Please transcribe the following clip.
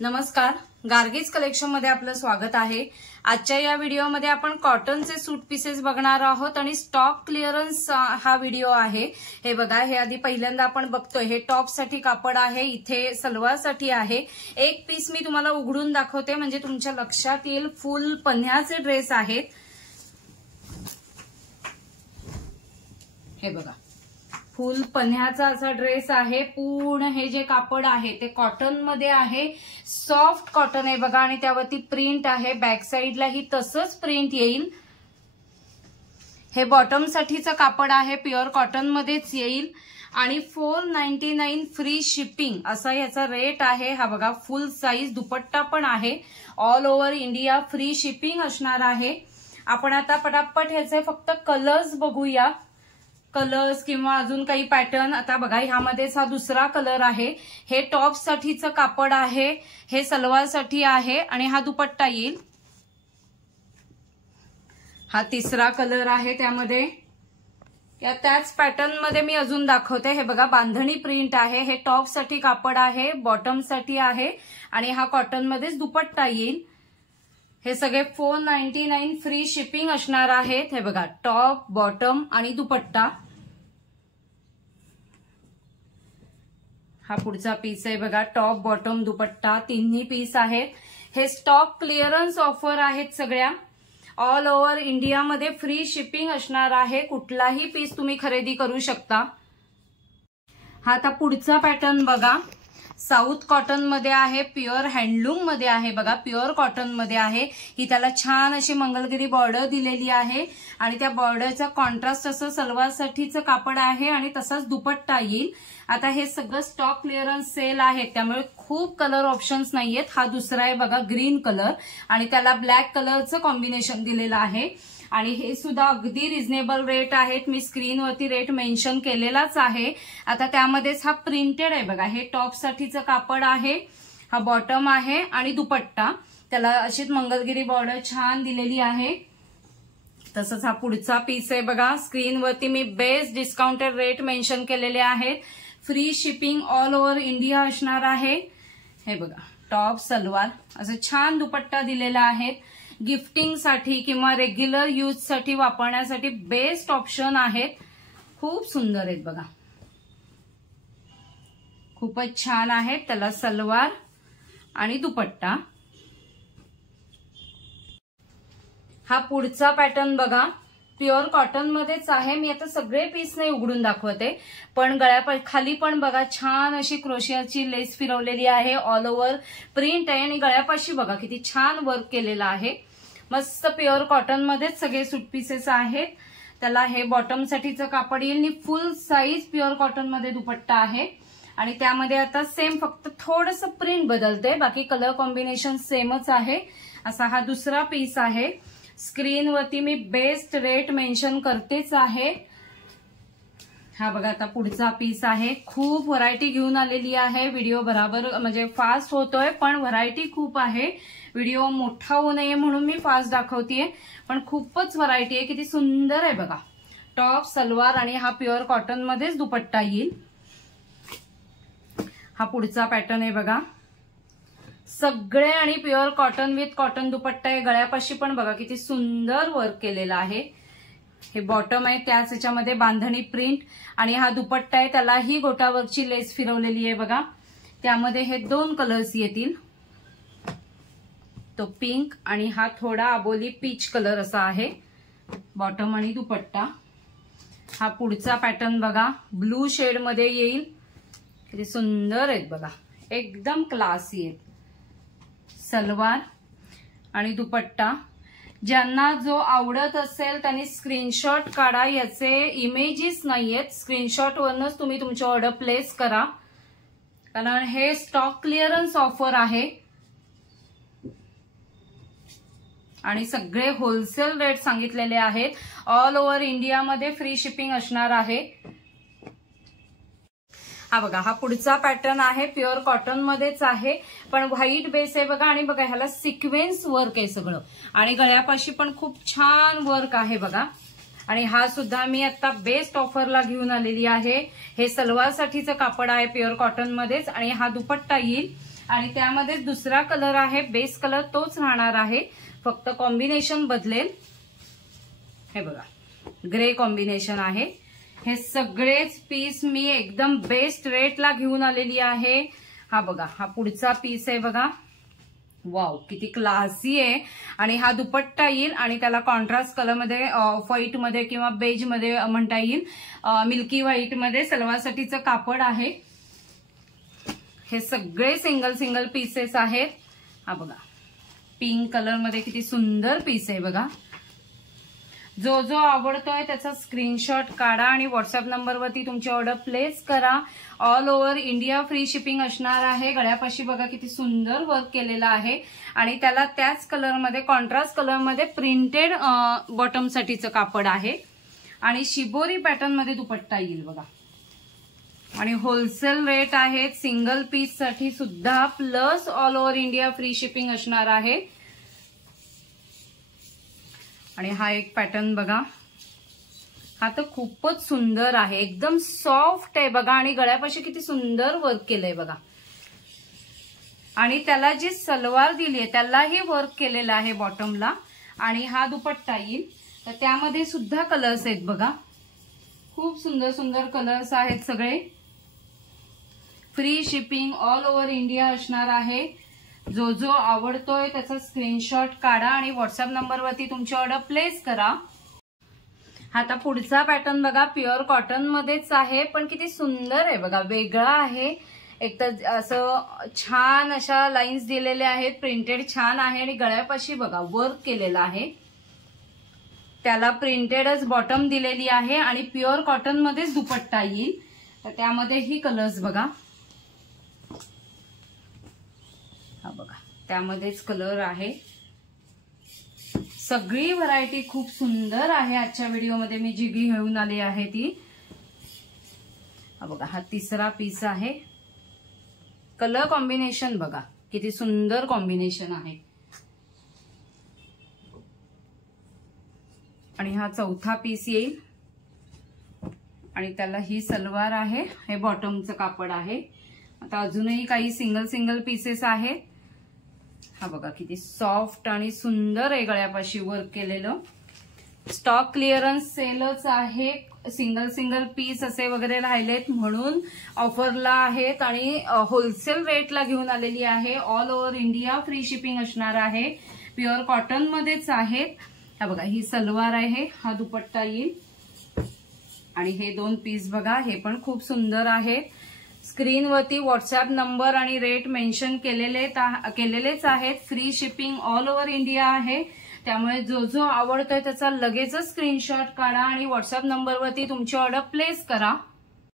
नमस्कार, गार्गीज कलेक्शन मध्ये आपलं स्वागत आहे। आजच्या या व्हिडिओमध्ये आपण कॉटनचे सूट पीसेस बघणार आहोत आणि स्टॉक क्लिअरन्स हा व्हिडिओ आहे। हे बघा, हे आधी पहिल्यांदा आपण बघतोय, हे टॉप साठी कापड आहे, इथे सलवार साठी आहे। एक पीस मी तुम्हाला उघडून दाखवते म्हणजे तुमच्या लक्षात येईल। फुल पन्ह्याचे ड्रेस आहेत, हे बघा फुल पन्ह्याचा असा ड्रेस आहे। पूर्ण हे जे कापड आहे ते कॉटन मध्ये आहे, सॉफ्ट कॉटन आहे बघा, आणि त्यावरती प्रिंट आहे। बॅक साइडलाही तसंच प्रिंट येईल। हे बॉटम साठीचं कापड आहे, प्युअर कॉटन मध्येच येईल आणि 499 फ्री शिपिंग असा याचा रेट आहे। हा बघा, फुल साईज दुपट्टा पण आहे, all over India free shipping असणार आहे। आपण आता पटापट ह्याचे फक्त कलर्स बघूया, कलर्स किंवा अजून काही पॅटर्न। आता बघा, ह्यामध्येच हा दुसरा कलर आहे। हे टॉप साठीचं कापड आहे, हे सलवार साठी आहे आणि हा दुपट्टा येईल। हा तिसरा कलर आहे, त्यामध्ये या त्याच पॅटर्न मध्ये मी अजून दाखवते। हे बघा, बांधणी प्रिंट आहे, हे टॉप साठी कापड आहे, बॉटम साठी आहे आणि हा कॉटन मध्येच दुपट्टा येईल। हे सगळे 499 फ्री शिपिंग असणार आहेत। हे बघा, टॉप, बॉटम आणि दुपट्टा। हा पुढचा पीस आहे बघा, टॉप, बॉटम, दुपट्टा तिन्ही पीस आहेत। हे स्टॉक क्लिअरन्स ऑफर आहेत सगळ्या, ऑल ओव्हर इंडियामध्ये फ्री शिपिंग असणार आहे। कुठलाही पीस तुम्ही खरेदी करू शकता। हा आता पुढचा पॅटर्न बघा, साऊथ कॉटन मध्ये आहे, प्युअर हँडलूम मध्ये आहे बघा, प्युअर कॉटन मध्ये आहे। ही त्याला छान अशी मंगलगिरी बॉर्डर दिलेली आहे आणि त्या बॉर्डरचा कॉन्ट्रास्ट असं सलवार साठीचं कापड आहे आणि तसाच दुपट्टा येईल। आता हे सगळं स्टॉक क्लिअरन्स सेल आहे, त्यामुळे खूप कलर ऑप्शन्स नाहीयेत। हा दुसरा आहे बघा, ग्रीन कलर आणि त्याला ब्लॅक कलरचं कॉम्बिनेशन दिलेलं आहे आणि हे सुद्धा अगदी रिझनेबल रेट आहेत। मी स्क्रीनवरती रेट मेन्शन केलेलाच आहे। आता त्यामध्येच हा प्रिंटेड आहे बघा, हे टॉप साठीचं कापड आहे, हा बॉटम आहे आणि दुपट्टा त्याला अशीच मंगलगिरी बॉर्डर छान दिलेली आहे। तसंच हा पुढचा पीस आहे बघा, स्क्रीनवरती मी बेस्ट डिस्काउंटेड रेट मेन्शन केलेले आहेत। Free shipping all over India असणार आहे। हे बघा, टॉप, सलवार असं छान दुपट्टा दिलेला आहे। गिफ्टिंग साठी किंवा रेग्युलर यूज साठी वापरण्यासाठी बेस्ट ऑप्शन आहेत। खूप सुंदर आहेत बघा, खूपच छान आहेत। त्याला सलवार आणि दुपट्टा। हा पुढचा पॅटर्न बघा, प्युअर कॉटन मध्येच आहे। मी आता सगळे पीस नाही उघडून दाखवते, पण गळ्याखाली पण बघा छान अशी क्रोशियाची लेस फिरवलेली आहे, ऑल ओव्हर प्रिंट आहे आणि गळ्यापाशी बघा किती छान वर्क केलेलं आहे। मस्त प्युअर कॉटन मध्येच सगळे सूट पीसेस आहेत। त्याला हे बॉटम साठीचं कापड येईल आणि फुल साईज प्युअर कॉटन मध्ये दुपट्टा आहे आणि त्यामध्ये आता सेम फक्त थोडंसं प्रिंट बदलते, बाकी कलर कॉम्बिनेशन सेमच आहे। असा हा दुसरा पीस आहे। स्क्रीनवरती मी बेस्ट रेट मेन्शन करतेच आहे। हा बघा, आता पुढचा पीस आहे। खूप व्हरायटी घेऊन आलेली आहे, व्हिडिओ बराबर म्हणजे फास्ट होतोय पण व्हरायटी खूप आहे। व्हिडिओ मोठा होऊ नये म्हणून मी फास्ट दाखवतेय, पण खूपच व्हरायटी आहे। किती सुंदर आहे बघा, टॉप, सलवार आणि हा प्युअर कॉटन मध्येच दुपट्टा येईल। हा पुढचा पॅटर्न आहे बघा, सगळे आणि प्युअर कॉटन विथ कॉटन दुपट्टा आहे। गळ्यापाशी पण बघा किती सुंदर वर्क केलेला आहे। हे बॉटम आहे, त्याच याच्यामध्ये बांधणी प्रिंट आणि हा दुपट्टा आहे, त्यालाही गोटावरची लेस फिरवलेली आहे बघा। त्यामध्ये हे दोन कलर्स येतील, तो पिंक आणि हा थोडा अबोली पीच कलर असा आहे, बॉटम आणि दुपट्टा। हा पुढचा पॅटर्न बघा, ब्लू शेड मध्ये येईल। किती सुंदर आहेत बघा, एकदम क्लासी आहेत। सलवार आणि दुपट्टा। ज्यांना जो आवडत असेल त्यांनी स्क्रीनशॉट काढा, याचे इमेजेस नाहीयेत, स्क्रीनशॉट वरनच तुम्ही तुमची ऑर्डर प्लेस करा, कारण हे स्टॉक क्लिअरन्स ऑफर आहे आणि सगळे होलसेल रेट सांगितलेले आहेत। ऑल ओव्हर इंडियामध्ये फ्री शिपिंग असणार आहे। हा बघा, हा पुढचा पॅटर्न आहे, प्युअर कॉटन मध्येच आहे पण व्हाईट बेस आहे बघा आणि बघा ह्याला सिक्वेन्स वर्क आहे सगळं आणि गळ्यापाशी पण खूप छान वर्क आहे बघा। आणि हा सुद्धा मी आता बेस्ट ऑफरला घेऊन आलेली आहे। हे सलवार साठीचं कापड आहे, प्युअर कॉटन मध्येच आणि हा दुपट्टा येईल आणि त्यामध्ये दुसरा कलर आहे, बेस कलर तोच राहणार आहे, फक्त कॉम्बिनेशन बदलेल. हे बघा ग्रे कॉम्बिनेशन आहे. हे सगळेच पीस मी एकदम बेस्ट रेटला घेऊन आलेली आहे. हा बघा हा पुढचा पीस आहे बघा. वाव किती क्लासी आहे. आणि हा दुपट्टा येईल आणि त्याला कॉन्ट्रास्ट कलर मध्ये ऑफ व्हाईट मध्ये किंवा बेज मध्ये म्हणता येईल, मिल्की व्हाईट मध्ये सलवारसाठीचं कापड आहे. हे सगळे सिंगल सिंगल पीसेस आहेत. हा बघा पिंक कलर मध्ये किती सुंदर पीस आहे बघा. जो जो आवडतोय त्याचा स्क्रीनशॉट काढा आणि व्हॉट्सअप नंबरवरती तुमची ऑर्डर प्लेस करा. All over India free shipping असणार आहे. गळ्यापाशी बघा किती सुंदर वर्क केलेलं आहे आणि त्याला त्याच कलरमध्ये कॉन्ट्रास्ट कलरमध्ये प्रिंटेड बॉटमसाठीचं कापड आहे आणि शिबोरी पॅटर्न मध्ये दुपट्टा येईल बघा. आणि होलसेल रेट आहेत सिंगल पीस साठी सुद्धा, plus all over India free shipping असणार आहे. आणि हा एक पॅटर्न बघा, हा तर खूपच सुंदर आहे, एकदम सॉफ्ट आहे बघा आणि गळ्यापाशी किती सुंदर वर्क केलंय बघा. आणि त्याला जी सलवार दिली आहे त्यालाही वर्क केलेलं आहे बॉटमला. आणि हा दुपट्टा येईल तर त्यामध्ये सुद्धा कलर्स आहेत बघा, खूप सुंदर सुंदर कलर्स आहेत सगळे. Free shipping all over India असणार आहे. जो जो आवडतोय त्याचा स्क्रीनशॉट काढा आणि व्हॉट्सअप नंबरवरती तुमची ऑर्डर प्लेस करा. आता पुढचा पॅटर्न बघा, प्युअर कॉटन मध्येच आहे पण किती सुंदर आहे बघा, वेगळा आहे. एक तर असं छान अशा लाईन्स दिलेल्या आहेत, प्रिंटेड छान आहे आणि गळ्यापाशी बघा वर्क केलेलं आहे. त्याला प्रिंटेडच बॉटम दिलेली आहे आणि प्युअर कॉटन मध्येच दुपट्टा येईल. तर त्यामध्येही कलर्स बघा, हा बघा त्यामध्येच कलर आहे. सगळी व्हरायटी खूप सुंदर आहे. आजच्या व्हिडिओमध्ये मी जी घेऊन आली आहे ती, हा बघा हा तिसरा पीस आहे. कलर कॉम्बिनेशन बघा किती सुंदर कॉम्बिनेशन आहे. आणि हा चौथा पीस येईल आणि त्याला ही सलवार आहे, हे बॉटमचं कापड आहे. आता अजूनही काही सिंगल सिंगल पीसेस आहेत. हा बघा किती सॉफ्ट आणि सुंदर आहे, गळ्यापाशी वर्क केलेलं. स्टॉक क्लिअरन्स सेलच आहे, सिंगल सिंगल पीस असे वगैरे राहिलेत म्हणून ऑफरला आहेत आणि होलसेल रेटला घेऊन आलेली आहे. All over India free shipping असणार आहे. प्युअर कॉटन मध्येच आहेत. हा बघा ही सलवार आहे, हा दुपट्टा येईल आणि हे दोन पीस बघा, हे पण खूप सुंदर आहे. स्क्रीनवरती व्हॉट्सअप नंबर आणि रेट मेन्शन केलेलेच आहेत. Free shipping all over India आहे. त्यामुळे जो जो आवडतोय त्याचा लगेचच स्क्रीनशॉट काढा आणि व्हॉट्सअप नंबरवरती तुमची ऑर्डर प्लेस करा.